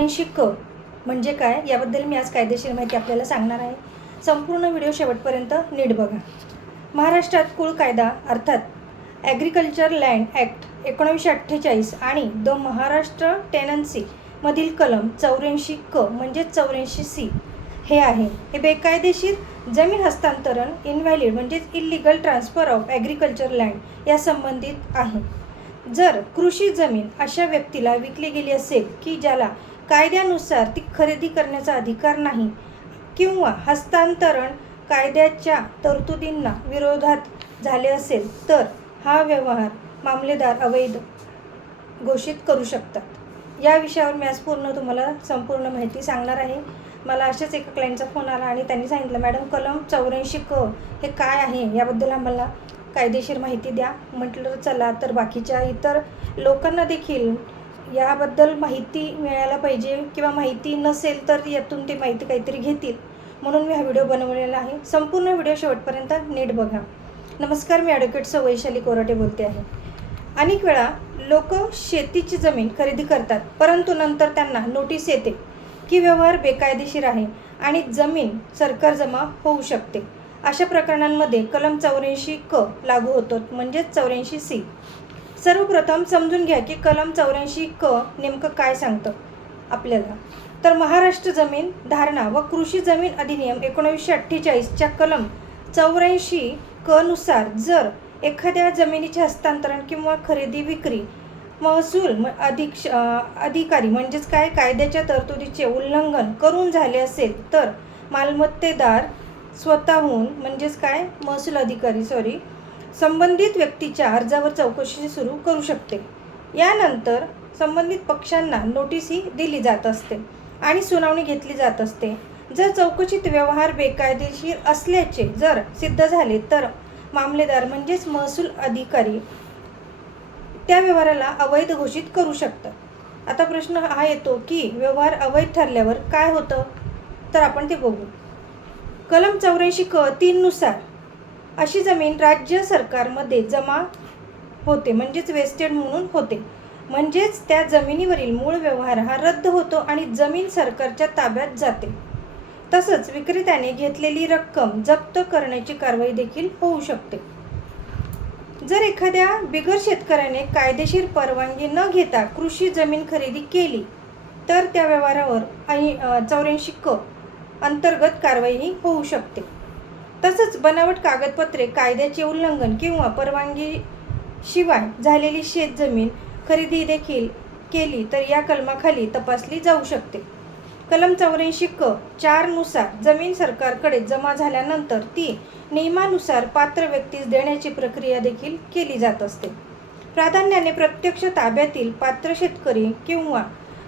84 म्हणजे काय याबद्दल मी आज कायदेशीर माहिती आपल्याला सांगणार आहे। संपूर्ण व्हिडिओ शेवटपर्यंत नीट बघा। महाराष्ट्रात कुळ कायदा अर्थात ॲग्रिकल्चर लँड ॲक्ट 1948 आणि द महाराष्ट्र टेनन्सी मधील कलम 84 क म्हणजे 84 सी हे आहे। हे बेकायदेशीर जमीन हस्तांतरण इनव्हॅलिड म्हणजे illegal transfer of agriculture land या संबंधित आहे। जर कृषी जमीन अशा व्यक्तीला विकली गेली असेल की ज्याला कायद्यानुसार ती खरेदी करण्याचा अधिकार नाही किंवा हस्तांतरण कायद्याच्या तरतुदींना विरोधात झाले असेल तर हा व्यवहार मामलेदार अवैध घोषित करू शकतात। या विषयावर मी आज तुम्हाला संपूर्ण माहिती सांगणार आहे। मला अशाच एका क्लायंटचा फोन आला आणि त्यांनी सांगितलं, मॅडम कलम 84 क हे काय आहे याबद्दल आम्हाला कायदेशीर माहिती द्या। म्हटलं चला तर बाकीच्या इतर लोकांना देखील याबद्दल माहिती मिळायला पाहिजे किंवा माहिती नसेल तर यातून ते माहिती काहीतरी घेतील म्हणून मी हा व्हिडिओ बनवलेला आहे। संपूर्ण व्हिडिओ शेवटपर्यंत नीट बघा। नमस्कार, मी ॲडव्होकेट वैशाली कोराटे बोलते आहे। अनेक वेळा लोक शेतीची जमीन खरेदी करतात परंतु नंतर त्यांना नोटीस येते की व्यवहार बेकायदेशीर आहे आणि जमीन सरकार जमा होऊ शकते। अशा प्रकरणांमध्ये कलम 84 क लागू होतो म्हणजेच 84 सी। सर्वप्रथम समजून घ्या की कलम 84 क नेमकं काय सांगतं आपल्याला। तर महाराष्ट्र जमीन धारणा व कृषी जमीन अधिनियम 1948 च्या कलम 84 क नुसार जर एखाद्या जमिनीचे हस्तांतरण किंवा खरेदी विक्री महसूल अधिकारी म्हणजेच काय कायद्याच्या तरतुदीचे उल्लंघन करून झाले असेल तर मालमत्तेदार स्वतःहून म्हणजेच काय महसूल अधिकारी संबंधित व्यक्तीच्या अर्जावर चौकशी सुरू करू शकते। यानंतर संबंधित पक्षांना नोटीसही दिली जात असते आणि सुनावणी घेतली जात असते। जर चौकशीत व्यवहार बेकायदेशीर असल्याचे जर सिद्ध झाले तर मामलेदार म्हणजेच महसूल अधिकारी त्या व्यवहाराला अवैध घोषित करू शकतात। आता प्रश्न हा येतो की व्यवहार अवैध ठरल्यावर काय होतं, तर आपण ते बघू। कलम 84 क 3 नुसार अशी जमीन राज्य सरकारमध्ये जमा होते म्हणजेच वेस्टेड म्हणून होते, म्हणजेच त्या जमिनीवरील मूळ व्यवहार हा रद्द होतो आणि जमीन सरकारच्या ताब्यात जाते। तसंच विक्रेत्याने घेतलेली रक्कम जप्त करण्याची कारवाई देखील होऊ शकते। जर एखाद्या बिगर शेतकऱ्याने कायदेशीर परवानगी न घेता कृषी जमीन खरेदी केली तर त्या व्यवहारावर 84 क अंतर्गत कारवाई होऊ शकते। तसंच बनावट कागदपत्रे कायद्याचे उल्लंघन किंवा परवानगी शिवाय झालेली शेतजमीन खरेदी देखील केली तर या कलमाखाली तपासली जाऊ शकते। कलम 84 क 4 नुसार जमीन सरकारकडे जमा झाल्यानंतर ती नियमानुसार पात्र व्यक्तीस देण्याची प्रक्रिया देखील केली जात असते। प्राधान्याने प्रत्यक्ष ताब्यातील पात्र शेतकरी किंवा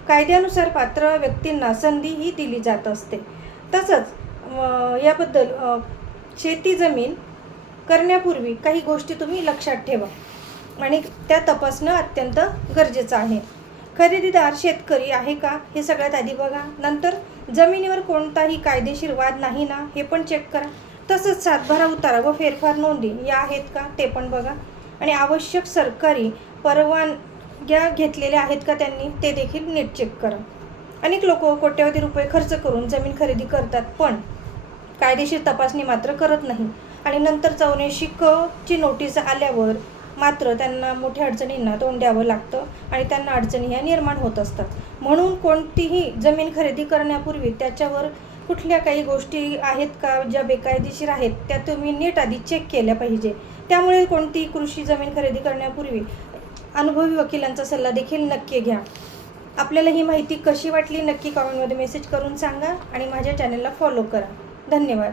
कायद्यानुसार पात्र व्यक्तींना संधीही दिली जात असते। तसंच याबद्दल शेती जमीन करण्यापूर्वी काही गोष्टी तुम्ही लक्षात ठेवा आणि त्या तपासणं अत्यंत गरजेचं आहे। खरेदीदार शेतकरी आहे का हे सगळ्यात आधी बघा। नंतर जमिनीवर कोणताही कायदेशीर वाद नाही ना हे पण चेक करा। तसंच सातबारा उतारा व फेरफार नोंदी या आहेत का ते पण बघा आणि आवश्यक सरकारी परवानग्या घेतलेल्या आहेत का त्यांनी ते देखील नीट चेक करा। अनेक लोक कोट्यवधी रुपये खर्च करून जमीन खरेदी करतात पण कायदेशीर तपासणी मात्र करत नाही आणि नंतर 84 क ची नोटीस आल्यावर मात्र त्यांना मोठ्या अडचणींना तोंड द्यावं लागतं आणि त्यांना अडचणी ह्या निर्माण होत असतात। म्हणून कोणतीही जमीन खरेदी करण्यापूर्वी त्याच्यावर कुठल्या काही गोष्टी आहेत का ज्या बेकायदेशीर आहेत त्या तुम्ही नीट आधी चेक केल्या पाहिजे। त्यामुळे कोणती कृषी जमीन खरेदी करण्यापूर्वी अनुभवी वकिलांचा सल्ला देखील नक्की घ्या। आपल्याला ही माहिती कशी वाटली नक्की कमेंटमध्ये मेसेज करून सांगा आणि माझ्या चॅनलला फॉलो करा। धन्यवाद।